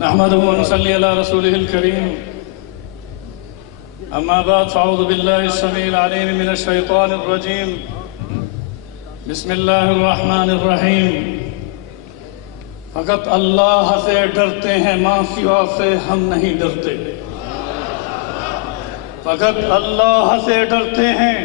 نحمده ونصلي على رسوله الكريم. أما بعد فأعوذ بالله السميع العليم من الشيطان الرجيم. بسم الله الرحمن الرحيم. فقط اللہ سے ڈرتے ہیں، ماں سوا سے ہم نہیں ڈرتے. فقط اللہ سے ڈرتے ہیں،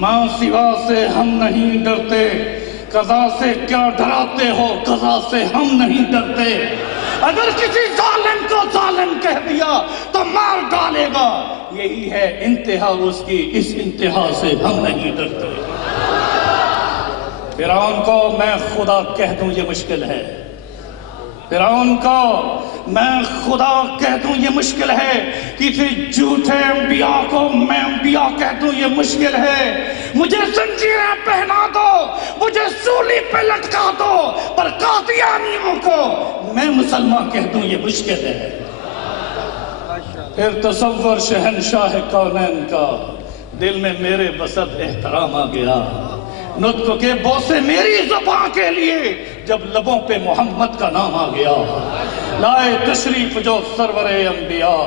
ماں سوا سے ہم نہیں ڈرتے. قضا سے کیا ڈراتے ہو، قضا سے ہم نہیں ڈرتے. اگر کسی ظالم کو ظالم کہہ دیا تو مار ڈالے گا، یہی ہے انتہا اس کی، اس انتہا سے ہم نہیں ڈرتے. فرعون کو میں خدا کہہ دوں یہ مشکل ہے. فرعون کو میں خدا کہہ دوں یہ مشکل ہے. کسی جھوٹے انبیاء کو میں انبیاء کہہ دوں یہ مشکل ہے. مجھے زنجیریں پہنا دو، مجھے سولی پہ لٹکا دو، پر قادیانیوں کو میں مسلمان کہہ دوں یہ مشکل ہے. پھر تصور شہنشاہ کونین کا، دل میں میرے بسط احترام آ گیا. نطق کے بوسے میری زبان کے لیے جب لبوں پہ محمد کا نام آ گیا. لائے تشریف جو سرور انبیاء،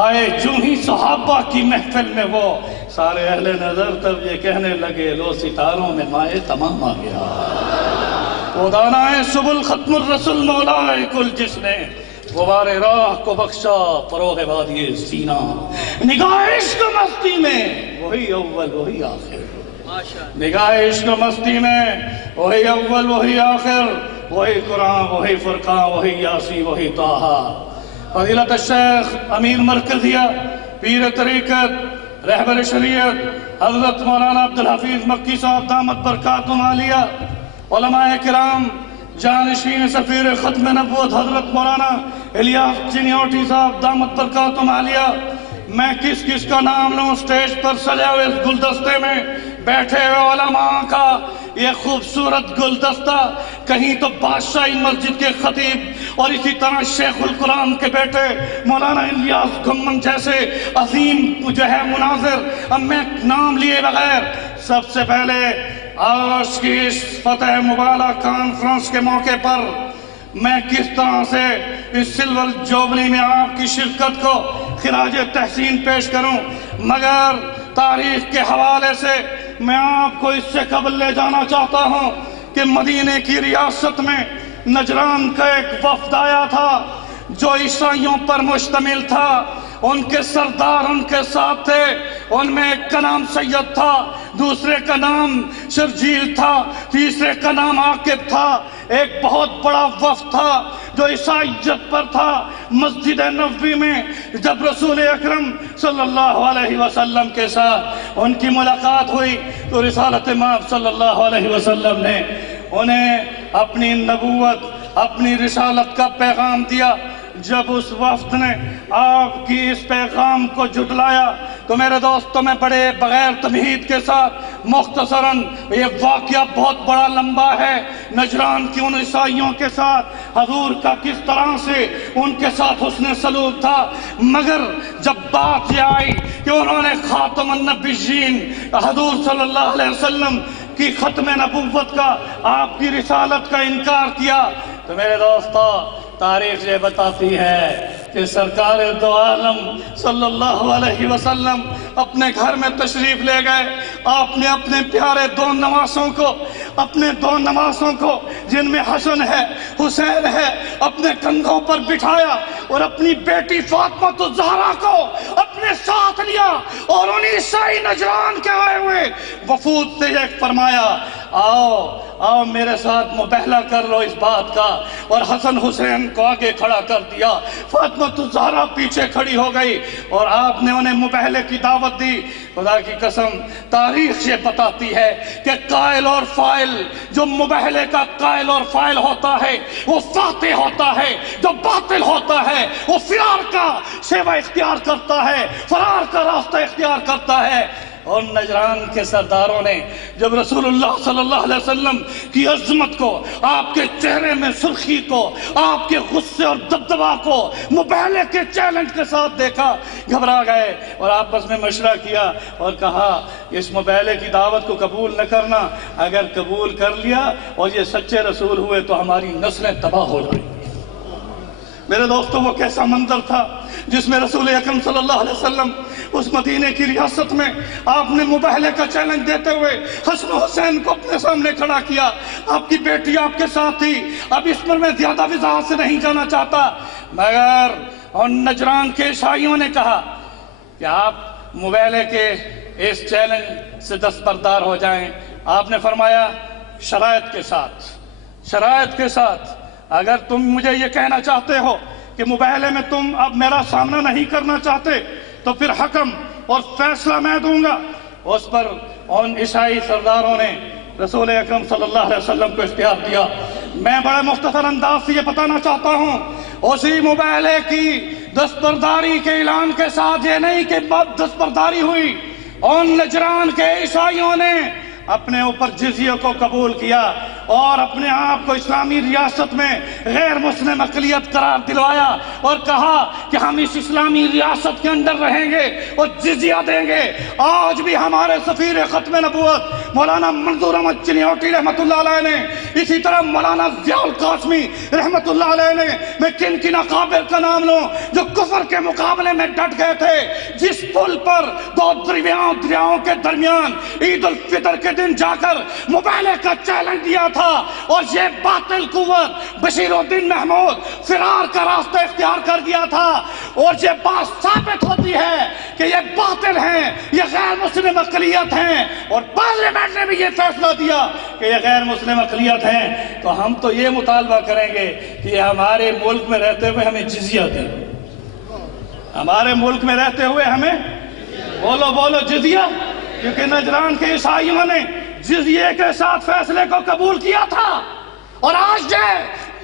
آئے جو ہی صحابہ کی محفل میں وہ، سارے اہل نظر تب یہ کہنے لگے لو ستاروں میں مائے تمام آ گیا. وہ دانائے سبل ختم الرسول مولائے کل، جس نے غبار راہ کو بخشا فروغ وادی سینہ. نگاہ عشق مستی میں وہی اول وہی آخر، نگاہ عشق مستی میں وہی اول وہی آخر، وہی قرآن وہی فرقان وہی یاسین وہی طٰہٰ. فضیلت الشیخ امیر مرکزیہ پیر طریقت رہبر شریعت حضرت مولانا عبدالحفیظ مکی صاحب دامت برکاتہم عالیہ، علماء کرام، جانشین سفیر ختم نبوت حضرت مولانا الیاس چنیوٹی صاحب دامت برکاتہم عالیہ. میں کس کس کا نام لوں؟ سٹیج پر سجے ہوئے اس گلدستے میں بیٹھے ہوئے علماء کا یہ خوبصورت گلدستہ، کہیں تو بادشاہی مسجد کے خطیب اور اسی طرح شیخ القرآن کے بیٹے مولانا الیاس گھمن جیسے عظیم جو ہے مناظر. اب میں نام لیے بغیر سب سے پہلے آج کی اس فتح مبارک کانفرنس کے موقع پر میں کس طرح سے اس سلور جوبلی میں آپ کی شرکت کو خراج تحسین پیش کروں، مگر تاریخ کے حوالے سے میں آپ کو اس سے قبل لے جانا چاہتا ہوں کہ مدینے کی ریاست میں نجران کا ایک وفد آیا تھا جو عیسائیوں پر مشتمل تھا. ان کے سردار ان کے ساتھ تھے. ان میں ایک کا نام سید تھا، دوسرے کا نام شرجیل تھا، تیسرے کا نام عاقب تھا. ایک بہت بڑا وفد تھا جو عیسائیت پر تھا. مسجد نبوی میں جب رسول اکرم صلی اللہ علیہ وسلم کے ساتھ ان کی ملاقات ہوئی تو رسالت مآب صلی اللہ علیہ وسلم نے انہیں اپنی نبوت، اپنی رسالت کا پیغام دیا. جب اس وفد نے آپ کی اس پیغام کو جھٹلایا تو میرے دوستوں میں بڑے بغیر تمہید کے ساتھ مختصراً، یہ واقعہ بہت بڑا لمبا ہے، نجران کی ان عیسائیوں کے ساتھ حضور کا کس طرح سے ان کے ساتھ حسن سلوک تھا. مگر جب بات یہ آئی کہ انہوں نے خاتم النبیین حضور صلی اللہ علیہ وسلم کی ختم نبوت کا، آپ کی رسالت کا انکار کیا تو میرے دوستوں تاریخ یہ بتاتی ہے کہ سرکار دو عالم صلی اللہ علیہ وسلم اپنے گھر میں تشریف لے گئے. آپ نے اپنے پیارے دو نواسوں کو، اپنے دو نواسوں کو جن میں حسن ہے حسین ہے، اپنے کندھوں پر بٹھایا اور اپنی بیٹی فاطمہ الزہرا کو اپنے ساتھ لیا اور ان عیسائی نجران کے آئے ہوئے وفود سے یہ فرمایا آؤ آؤ میرے ساتھ مباہلہ کر لو اس بات کا. اور حسن حسین کو آگے کھڑا کر دیا، فاطمہ الزہرا پیچھے کھڑی ہو گئی اور آپ نے انہیں مباہلے کی دعوت دی. خدا کی قسم تاریخ یہ بتاتی ہے کہ قائل اور فائل، جو مباہلے کا قائل اور فائل ہوتا ہے وہ فاتح ہوتا ہے، جو باطل ہوتا ہے وہ فرار کا سیوا اختیار کرتا ہے، فرار کا راستہ اختیار کرتا ہے. اور نجران کے سرداروں نے جب رسول اللہ صلی اللہ علیہ وسلم کی عظمت کو، آپ کے چہرے میں سرخی کو، آپ کے غصے اور دبدبا کو مباہلے کے چیلنج کے ساتھ دیکھا، گھبرا گئے اور آپس میں مشورہ کیا اور کہا اس مباہلے کی دعوت کو قبول نہ کرنا. اگر قبول کر لیا اور یہ سچے رسول ہوئے تو ہماری نسلیں تباہ ہو جائیں. میرے دوستوں وہ کیسا منظر تھا جس میں رسول اکرم صلی اللہ علیہ وسلم اس مدینے کی ریاست میں آپ نے مباہلے کا چیلنج دیتے ہوئے حسن و حسین کو اپنے سامنے کھڑا کیا. آپ کی بیٹی آپ کے ساتھ تھی. اب اس پر میں زیادہ وضاحت سے نہیں جانا چاہتا، مگر ان نجران کے عیسائیوں نے کہا کہ آپ مباہلے کے اس چیلنج سے دستبردار ہو جائیں. آپ نے فرمایا شرائط کے ساتھ اگر تم مجھے یہ کہنا چاہتے ہو کہ مباہلے میں تم اب میرا سامنا نہیں کرنا چاہتے تو پھر حکم اور فیصلہ میں دوں گا. اس پر ان عیسائی سرداروں نے رسول اکرم صلی اللہ علیہ وسلم کو اختیار دیا. میں بڑے مختصر انداز سے یہ بتانا چاہتا ہوں، اسی مباہلے کی دستبرداری کے اعلان کے ساتھ یہ نہیں کہ بد دستبرداری ہوئی، ان نجران کے عیسائیوں نے اپنے اوپر جزیہ کو قبول کیا اور اپنے آپ کو اسلامی ریاست میں غیر مسلم اقلیت قرار دلوایا اور کہا کہ ہم اس اسلامی ریاست کے اندر رہیں گے اور جزیہ دیں گے. آج بھی ہمارے سفیر ختم نبوت مولانا منظور احمد چنیوٹی رحمۃ اللہ علیہ نے، اسی طرح مولانا ضیاء القاسمی رحمۃ اللہ علیہ نے، میں کن اکابر کا نام لوں جو کفر کے مقابلے میں ڈٹ گئے تھے. جس پل پر دو دریاؤں کے درمیان عید الفطر کے دن جا کر مباہلے کا چیلنج دیا تھا اور یہ باطل قوت بشیر الدین محمود فرار کا راستہ اختیار کر گیا تھا. اور یہ بات ثابت ہوتی ہے کہ یہ باطل ہیں، یہ غیر مسلم اقلیت ہیں، اور پارلیمنٹ نے بھی یہ فیصلہ دیا کہ یہ غیر مسلم اقلیت ہیں. تو ہم تو یہ مطالبہ کریں گے کہ ہمارے ملک میں رہتے ہوئے ہمیں جزیہ دیں. ہمارے ملک میں رہتے ہوئے ہمیں بولو جزیہ، کیونکہ نجران کے عیسائیوں نے جزیے کے ساتھ فیصلے کو قبول کیا تھا. اور آج یہ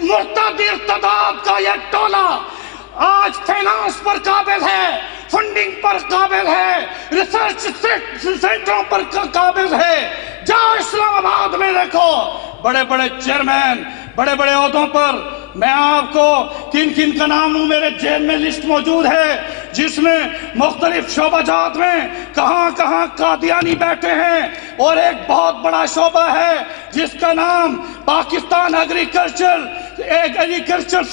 مرتد ارتداد کا یہ ٹولہ آج فائنانس پر قابض ہے، فنڈنگ پر قابض ہے، ریسرچ سینٹروں پر قابض ہے. جاؤ اسلام آباد میں دیکھو بڑے بڑے چیئرمین بڑے بڑے عہدوں پر. میں آپ کو کن کا نام لوں، میرے جیب میں لسٹ موجود ہے جس میں مختلف شعبہ جات میں کہاں قادیانی بیٹھے ہیں. اور ایک بہت بڑا شعبہ ہے جس کا نام پاکستان ایگریکلچر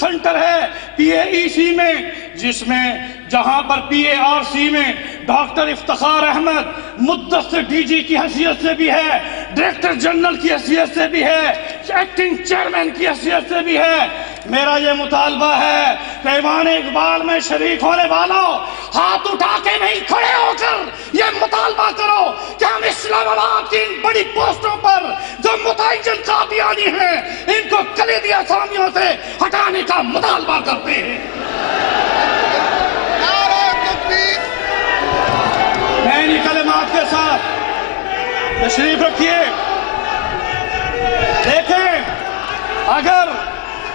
سینٹر ہے PAEC میں، جہاں پر PARC میں ڈاکٹر افتخار احمد مدثر DG کی حیثیت سے بھی ہے، ڈائریکٹر جنرل کی حیثیت سے بھی ہے، ایکٹنگ چیئرمین کی حیثیت سے بھی ہے. میرا یہ مطالبہ ہے کہ ایوان اقبال میں شریک ہونے والوں ہاتھ اٹھا کے نہیں کھڑے ہو کر یہ مطالبہ کرو کہ ہم اسلام آباد کی ان بڑی پوسٹوں پر جو متعین قادیانی ہیں ان کو کلیدی اسامیوں سے ہٹانے کا مطالبہ کرتے ہیں. میں انہی کلمات کے ساتھ تشریف رکھیے. دیکھیں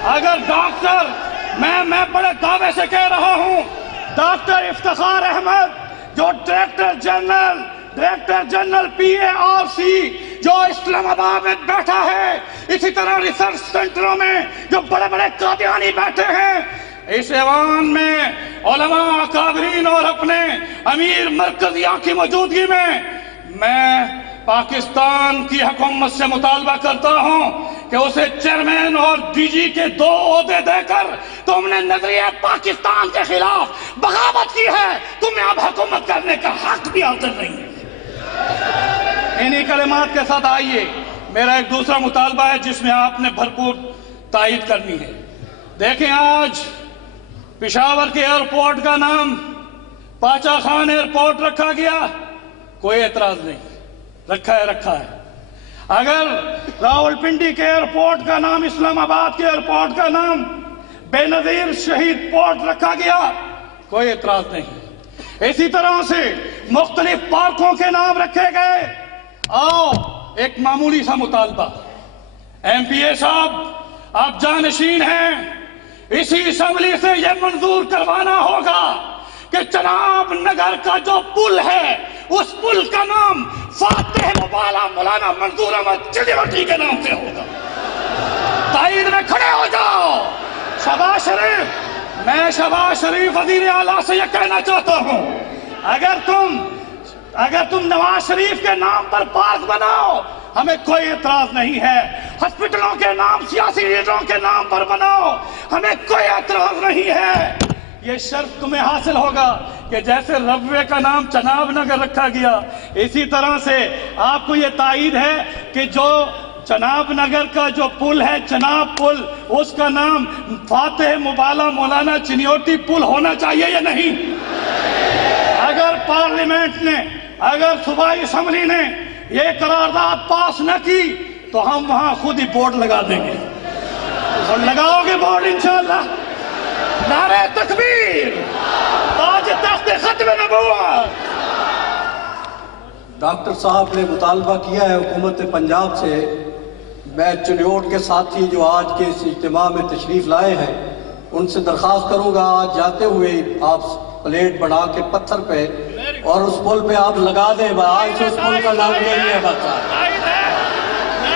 اگر ڈاکٹر میں بڑے دعوے سے کہہ رہا ہوں، ڈاکٹر افتخار احمد جو ڈائریکٹر جنرل PARC جو اسلام آباد میں بیٹھا ہے، اسی طرح ریسرچ سینٹروں میں جو بڑے بڑے قادیانی بیٹھے ہیں، اس ایوان میں علماء اکابرین اور اپنے امیر مرکزیہ کی موجودگی میں پاکستان کی حکومت سے مطالبہ کرتا ہوں کہ اسے چیئرمین اور DG کے 2 عہدے دے کر تم نے نظریہ پاکستان کے خلاف بغاوت کی ہے، تمہیں اب حکومت کرنے کا حق بھی حاصل نہیں ہے. انہی کلمات کے ساتھ آئیے میرا ایک دوسرا مطالبہ ہے جس میں آپ نے بھرپور تائید کرنی ہے. دیکھیں آج پشاور کے ایئرپورٹ کا نام پاچا خان ایئرپورٹ رکھا گیا، کوئی اعتراض نہیں، رکھا ہے. اگر راولپنڈی کے ایئرپورٹ کا نام، اسلام آباد کے ایئرپورٹ کا نام بے نظیر شہید پورٹ رکھا گیا، کوئی اعتراض نہیں. اسی طرح سے مختلف پارکوں کے نام رکھے گئے. آؤ ایک معمولی سا مطالبہ، MPA صاحب آپ جانشین ہیں، اسی اسمبلی سے یہ منظور کروانا ہوگا کہ چناب نگر کا جو پل ہے اس پل کا نام فاتح مبالا مولانا منظور احمد چنیوٹی کے نام سے ہوگا. تائید میں کھڑے ہو جاؤ. شہباز شریف، میں شہباز شریف وزیر اعلیٰ سے یہ کہنا چاہتا ہوں، اگر تم نواز شریف کے نام پر پارک بناؤ ہمیں کوئی اعتراض نہیں ہے، ہاسپٹلوں کے نام سیاسی لیڈروں کے نام پر بناؤ، ہمیں کوئی اعتراض نہیں ہے۔ یہ شرف تمہیں حاصل ہوگا کہ جیسے ربوے کا نام چناب نگر رکھا گیا، اسی طرح سے آپ کو یہ تائید ہے کہ جو چناب نگر کا جو پل ہے چناب پل، اس کا نام فاتح مبالہ مولانا چنیوٹی پل ہونا چاہیے یا نہیں؟ اگر پارلیمنٹ نے، اگر صوبائی اسمبلی نے یہ قرارداد پاس نہ کی تو ہم وہاں خود ہی بورڈ لگا دیں گے۔ اور لگاؤ گے بورڈ انشاءاللہ؟ نعرہ تکبیر، تاج تخت ختم نبوت۔ ڈاکٹر صاحب نے مطالبہ کیا ہے حکومت پنجاب سے، میں چنیوٹ کے ساتھی جو آج کے اس اجتماع میں تشریف لائے ہیں ان سے درخواست کروں گا آج جاتے ہوئے آپ پلیٹ بنا کے پتھر پہ اور اس پل پہ آپ لگا دیں، آج سے اس پل کا نام یہی ہے بس۔